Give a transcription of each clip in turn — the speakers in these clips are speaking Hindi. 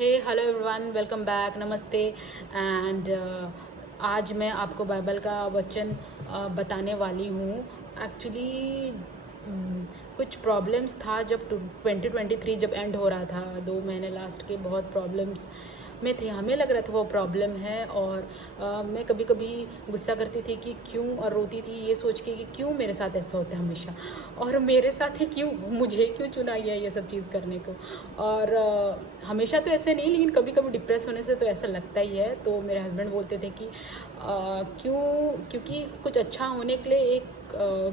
हे हेलो एवरीवन, वेलकम बैक, नमस्ते। एंड आज मैं आपको बाइबल का वचन बताने वाली हूँ। एक्चुअली कुछ प्रॉब्लम्स था जब 2023 जब एंड हो रहा था। 2 महीने लास्ट के बहुत प्रॉब्लम्स में थे। हमें लग रहा था वो प्रॉब्लम है और मैं कभी कभी गुस्सा करती थी कि क्यों, और रोती थी ये सोच के कि क्यों मेरे साथ ऐसा होता है हमेशा, और मेरे साथ ही क्यों, मुझे क्यों चुना गया ये सब चीज़ करने को। और हमेशा तो ऐसे नहीं, लेकिन कभी कभी डिप्रेस होने से तो ऐसा लगता ही है। तो मेरे हस्बैंड बोलते थे कि क्योंकि कुछ अच्छा होने के लिए एक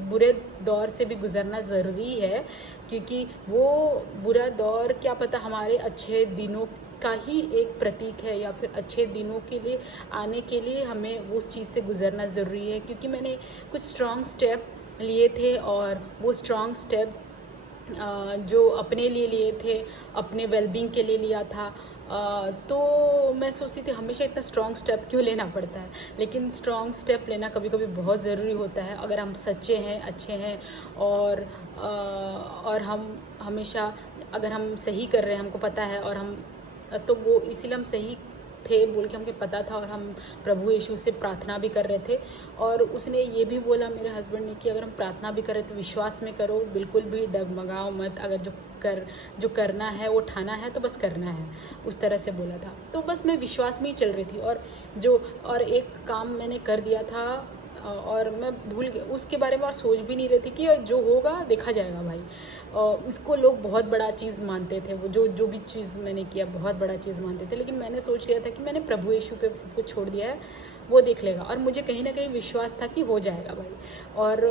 बुरे दौर से भी गुजरना ज़रूरी है, क्योंकि वो बुरा दौर क्या पता हमारे अच्छे दिनों का ही एक प्रतीक है, या फिर अच्छे दिनों के लिए आने के लिए हमें उस चीज़ से गुजरना ज़रूरी है। क्योंकि मैंने कुछ स्ट्रॉन्ग स्टेप लिए थे, और वो स्ट्रॉन्ग स्टेप जो अपने लिए थे, अपने वेलबींग के लिए लिया था। तो मैं सोचती थी हमेशा इतना स्ट्रॉन्ग स्टेप क्यों लेना पड़ता है, लेकिन स्ट्रॉन्ग स्टेप लेना कभी कभी बहुत ज़रूरी होता है अगर हम सच्चे हैं, अच्छे हैं, और हम हमेशा, अगर हम सही कर रहे हैं, हमको पता है, और हम तो वो इसीलिए हम सही थे बोल के हमको पता था, और हम प्रभु यीशु से प्रार्थना भी कर रहे थे। और उसने ये भी बोला, मेरे हस्बैंड ने, कि अगर हम प्रार्थना भी करें तो विश्वास में करो, बिल्कुल भी डगमगाओ मत। अगर जो करना है, वो ठाना है तो बस करना है, उस तरह से बोला था। तो बस मैं विश्वास में ही चल रही थी, और एक काम मैंने कर दिया था, और मैं भूल गई उसके बारे में, और सोच भी नहीं रही थी कि जो होगा देखा जाएगा भाई। उसको लोग बहुत बड़ा चीज़ मानते थे, वो जो भी चीज़ मैंने किया बहुत बड़ा चीज़ मानते थे, लेकिन मैंने सोच लिया था कि मैंने प्रभु यीशु पे सब कुछ छोड़ दिया है, वो देख लेगा। और मुझे कहीं ना कहीं विश्वास था कि हो जाएगा भाई, और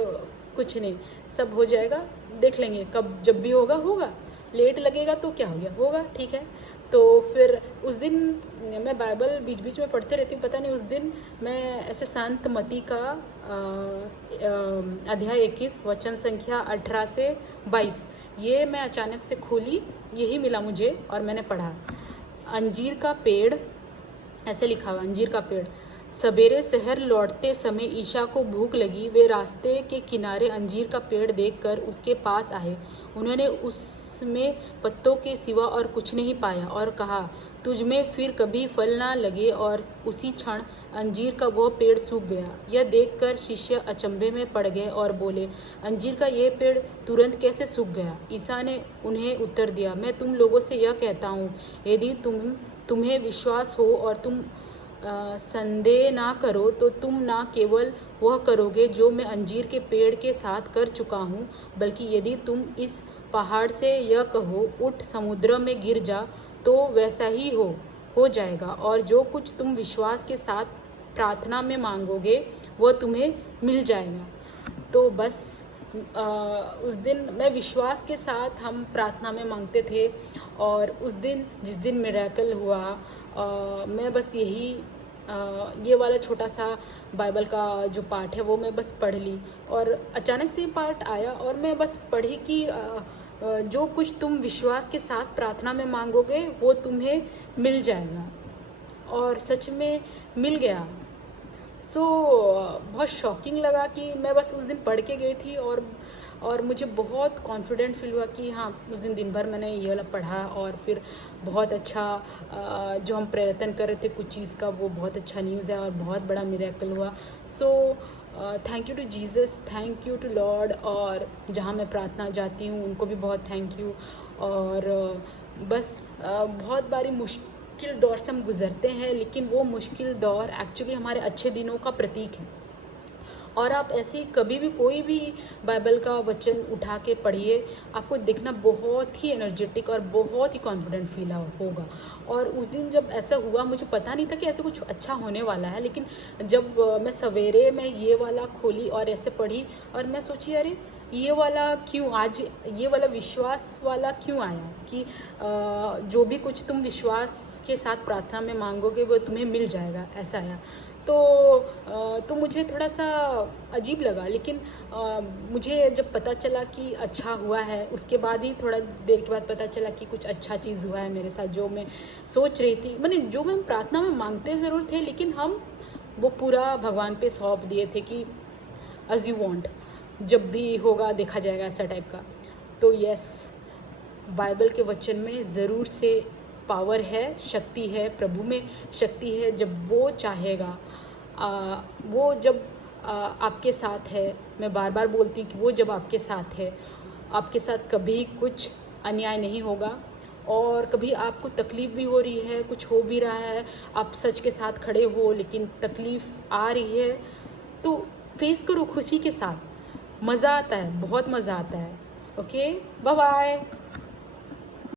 कुछ नहीं, सब हो जाएगा, देख लेंगे, कब जब भी होगा होगा, लेट लगेगा तो क्या हो गया, होगा, ठीक है। तो फिर उस दिन मैं बाइबल बीच बीच में पढ़ते रहती हूँ, पता नहीं उस दिन मैं ऐसे संत मती का अध्याय 21 वचन संख्या 18 से 22, ये मैं अचानक से खोली, यही मिला मुझे, और मैंने पढ़ा। अंजीर का पेड़, ऐसे लिखा हुआ, अंजीर का पेड़। सवेरे शहर लौटते समय ईशा को भूख लगी। वे रास्ते के किनारे अंजीर का पेड़ देखकर उसके पास आए। उन्होंने उसमें पत्तों के सिवा और कुछ नहीं पाया, और कहा, तुझमें फिर कभी फल ना लगे। और उसी क्षण अंजीर का वह पेड़ सूख गया। यह देखकर शिष्य अचंभे में पड़ गए और बोले, अंजीर का ये पेड़ तुरंत कैसे सूख गया? ईसा ने उन्हें उत्तर दिया, मैं तुम लोगों से यह कहता हूँ, यदि तुम्हें विश्वास हो और तुम संदेह ना करो, तो तुम ना केवल वह करोगे जो मैं अंजीर के पेड़ के साथ कर चुका हूँ, बल्कि यदि तुम इस पहाड़ से यह कहो, उठ समुद्र में गिर जा, तो वैसा ही हो जाएगा। और जो कुछ तुम विश्वास के साथ प्रार्थना में मांगोगे वह तुम्हें मिल जाएगा। तो बस उस दिन मैं विश्वास के साथ हम प्रार्थना में मांगते थे, और उस दिन जिस दिन मिरेकल हुआ, मैं बस यही ये वाला छोटा सा बाइबल का जो पार्ट है वो मैं बस पढ़ ली, और अचानक से पार्ट आया, और मैं बस पढ़ी कि जो कुछ तुम विश्वास के साथ प्रार्थना में मांगोगे वो तुम्हें मिल जाएगा। और सच में मिल गया। बहुत शॉकिंग लगा कि मैं बस उस दिन पढ़ के गई थी, और मुझे बहुत कॉन्फिडेंट फील हुआ कि हाँ, उस दिन भर मैंने ये वाला पढ़ा, और फिर बहुत अच्छा जो हम प्रयत्न कर रहे थे कुछ चीज़ का, वो बहुत अच्छा न्यूज़ है, और बहुत बड़ा मिरेकल हुआ। Thank you to Jesus, thank you to Lord. और जहाँ मैं प्रार्थना जाती हूँ उनको भी बहुत थैंक यू। और बस बहुत बारी मुश्किल दौर से हम गुजरते हैं, लेकिन वो मुश्किल दौर एक्चुअली हमारे अच्छे दिनों का प्रतीक है। और आप ऐसे कभी भी कोई भी बाइबल का वचन उठा के पढ़िए, आपको देखना बहुत ही एनर्जेटिक और बहुत ही कॉन्फिडेंट फील होगा। और उस दिन जब ऐसा हुआ, मुझे पता नहीं था कि ऐसे कुछ अच्छा होने वाला है, लेकिन जब मैं सवेरे में ये वाला खोली और ऐसे पढ़ी, और मैं सोची, अरे ये वाला क्यों आज, ये वाला विश्वास वाला क्यों आया कि जो भी कुछ तुम विश्वास के साथ प्रार्थना में मांगोगे वो तुम्हें मिल जाएगा, ऐसा आया। तो मुझे थोड़ा सा अजीब लगा, लेकिन मुझे जब पता चला कि अच्छा हुआ है, उसके बाद ही थोड़ा देर के बाद पता चला कि कुछ अच्छा चीज़ हुआ है मेरे साथ, जो मैं सोच रही थी, मैंने जो मैं प्रार्थना में मांगते ज़रूर थे, लेकिन हम वो पूरा भगवान पे सौंप दिए थे कि एज यू वांट, जब भी होगा देखा जाएगा, ऐसा टाइप का। तो यस, बाइबल के वचन में ज़रूर से पावर है, शक्ति है, प्रभु में शक्ति है। जब वो चाहेगा, वो जब आपके साथ है, मैं बार बार बोलती हूँ कि वो जब आपके साथ है, आपके साथ कभी कुछ अन्याय नहीं होगा। और कभी आपको तकलीफ़ भी हो रही है, कुछ हो भी रहा है, आप सच के साथ खड़े हो लेकिन तकलीफ़ आ रही है, तो फेस करो खुशी के साथ। मज़ा आता है, बहुत मज़ा आता है। Okay, bye bye.